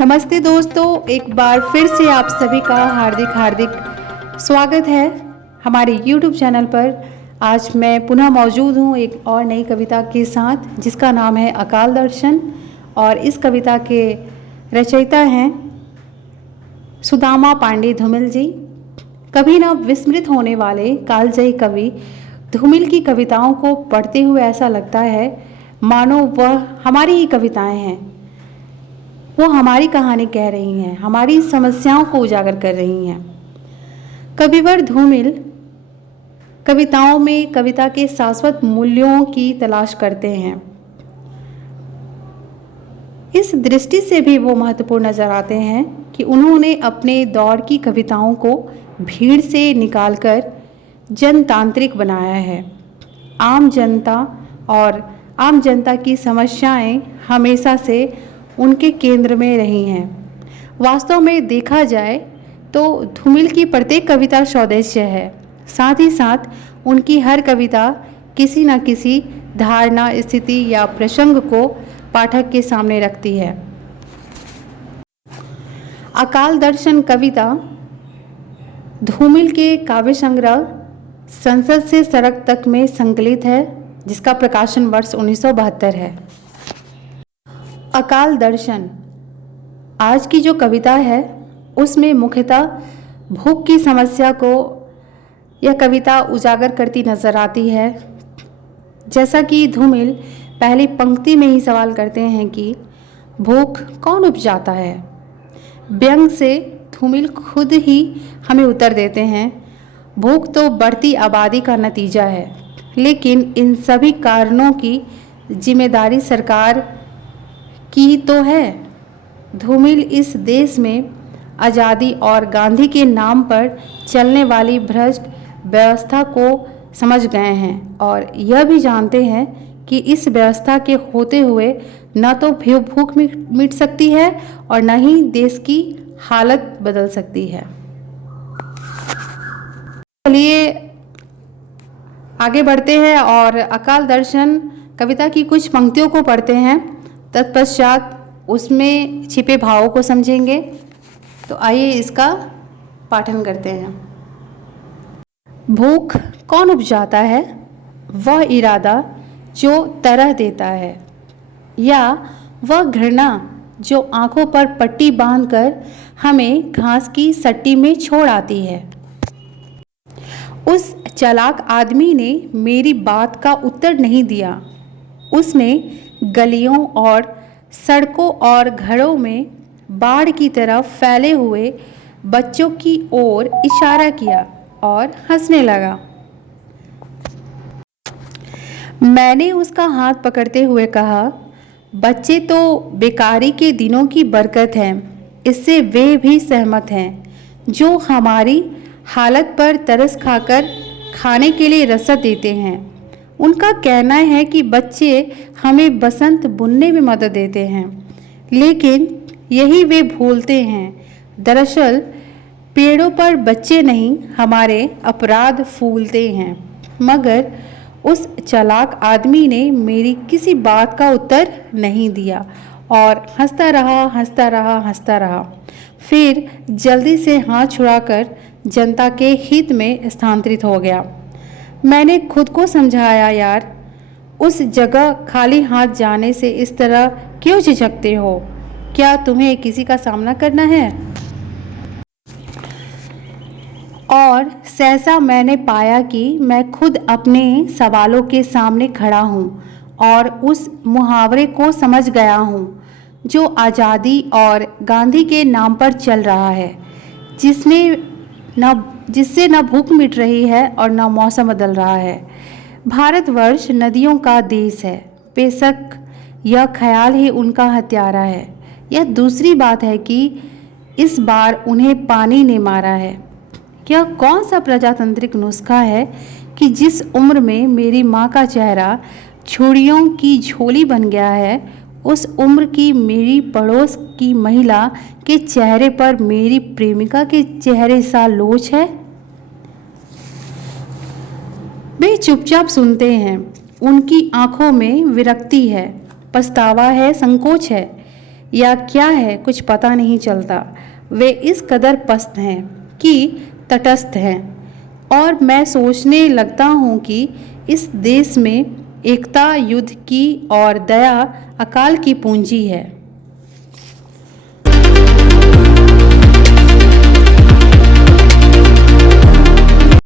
नमस्ते दोस्तों, एक बार फिर से आप सभी का हार्दिक हार्दिक स्वागत है हमारे YouTube चैनल पर। आज मैं पुनः मौजूद हूँ एक और नई कविता के साथ जिसका नाम है अकाल दर्शन। और इस कविता के रचयिता हैं सुदामा पांडे धूमिल जी। कभी न विस्मृत होने वाले कालजयी कवि धूमिल की कविताओं को पढ़ते हुए ऐसा लगता है मानो वह हमारी ही कविताएं हैं। वो हमारी कहानी कह रही हैं, हमारी समस्याओं को उजागर कर रही हैं। कविवर धूमिल कविताओं में कविता के शाश्वत मूल्यों की तलाश करते हैं। इस दृष्टि से भी वो महत्वपूर्ण नजर आते हैं कि उन्होंने अपने दौर की कविताओं को भीड़ से निकालकर जनतांत्रिक बनाया है। आम जनता की समस्याएं हमेशा से उनके केंद्र में रही हैं। वास्तव में देखा जाए तो धूमिल की प्रत्येक कविता स्वदेश्य है। साथ ही साथ उनकी हर कविता किसी न किसी धारणा, स्थिति या प्रसंग को पाठक के सामने रखती है। अकाल दर्शन कविता धूमिल के काव्य संग्रह संसद से सड़क तक में संकलित है, जिसका प्रकाशन वर्ष 1972 है। अकाल दर्शन आज की जो कविता है उसमें मुख्यतः भूख की समस्या को यह कविता उजागर करती नजर आती है। जैसा कि धूमिल पहली पंक्ति में ही सवाल करते हैं कि भूख कौन उपजाता है। व्यंग से धूमिल खुद ही हमें उत्तर देते हैं, भूख तो बढ़ती आबादी का नतीजा है, लेकिन इन सभी कारणों की जिम्मेदारी सरकार की तो है। धूमिल इस देश में आज़ादी और गांधी के नाम पर चलने वाली भ्रष्ट व्यवस्था को समझ गए हैं और यह भी जानते हैं कि इस व्यवस्था के होते हुए न तो भूख मिट सकती है और न ही देश की हालत बदल सकती है। चलिए आगे बढ़ते हैं और अकाल दर्शन कविता की कुछ पंक्तियों को पढ़ते हैं। तत्पश्चात उसमें छिपे भावों को समझेंगे। तो आइए इसका पाठन करते हैं। भूख कौन उपजाता है? वह इरादा जो तरह देता है, या वह घृणा जो आंखों पर पट्टी बांधकर हमें घास की सट्टी में छोड़ आती है। उस चालाक आदमी ने मेरी बात का उत्तर नहीं दिया। उसने गलियों और सड़कों और घरों में बाढ़ की तरफ फैले हुए बच्चों की ओर इशारा किया और हंसने लगा। मैंने उसका हाथ पकड़ते हुए कहा, बच्चे तो बेकारी के दिनों की बरकत हैं, इससे वे भी सहमत हैं जो हमारी हालत पर तरस खाकर खाने के लिए रसद देते हैं। उनका कहना है कि बच्चे हमें बसंत बुनने में मदद देते हैं, लेकिन यही वे भूलते हैं। दरअसल पेड़ों पर बच्चे नहीं, हमारे अपराध फूलते हैं। मगर उस चालाक आदमी ने मेरी किसी बात का उत्तर नहीं दिया और हंसता रहा। फिर जल्दी से हाथ छुड़ाकर जनता के हित में स्थानांतरित हो गया। मैंने खुद को समझाया, यार, उस जगह खाली हाथ जाने से इस तरह क्यों झिझकते हो? क्या तुम्हें किसी का सामना करना है? और सहसा मैंने पाया कि मैं खुद अपने सवालों के सामने खड़ा हूँ और उस मुहावरे को समझ गया हूँ जो आज़ादी और गांधी के नाम पर चल रहा है, जिससे न भूख मिट रही है और न मौसम बदल रहा है। भारतवर्ष नदियों का देश है, बेशक यह ख्याल ही उनका हत्यारा है। यह दूसरी बात है कि इस बार उन्हें पानी ने मारा है। यह कौन सा प्रजातांत्रिक नुस्खा है कि जिस उम्र में मेरी माँ का चेहरा छुड़ियों की झोली बन गया है, उस उम्र की मेरी पड़ोस की महिला के चेहरे पर मेरी प्रेमिका के चेहरे सा लोच है। वे चुपचाप सुनते हैं। उनकी आंखों में विरक्ति है, पछतावा है, संकोच है। या क्या है कुछ पता नहीं चलता। वे इस कदर पस्त हैं कि तटस्थ हैं, और मैं सोचने लगता हूँ कि इस देश में एकता युद्ध की और दया अकाल की पूंजी है।